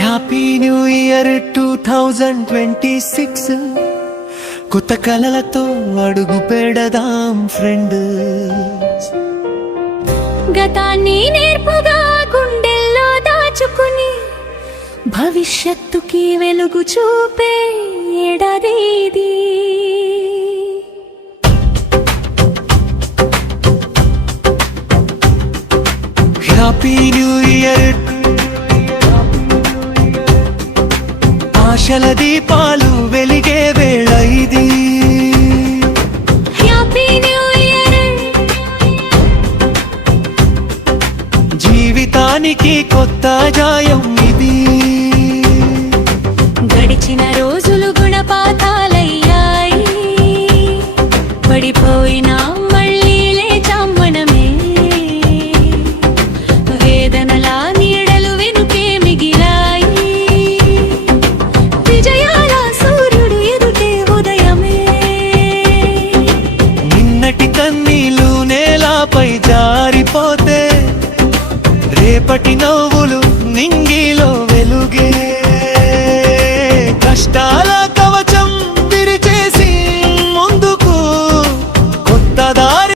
Happy new year 2026 కొత్త కలలతో అడుగు పెడదాం ఫ్రెండ్. గతాన్ని నేర్పుగా గుండెల్లో దాచుకుని భవిష్యత్తుకి వెలుగు చూపే ఏడాది ఇది. హ్యాపీ న్యూ ఇయర్, ఆశల దీపాలు వెలిగే వేళ ఇది. హ్యాపీ న్యూ ఇయర్, జీవితానికి కొత్త జాయం ఇది. గడిచిన రోజులు గుణపాఠాలయ్యాయి, పడిపోయినా మళ్ళీ లేచాం మనమే. వేదనలా నీడలు వెనుకే మిగిలాయి, విజయాల సూర్యుడు ఎదుటే ఉదయమే. నిన్నటి కన్నీళ్ళు నేలపై జారిపోతే రేపటి నవ్వులు నింగి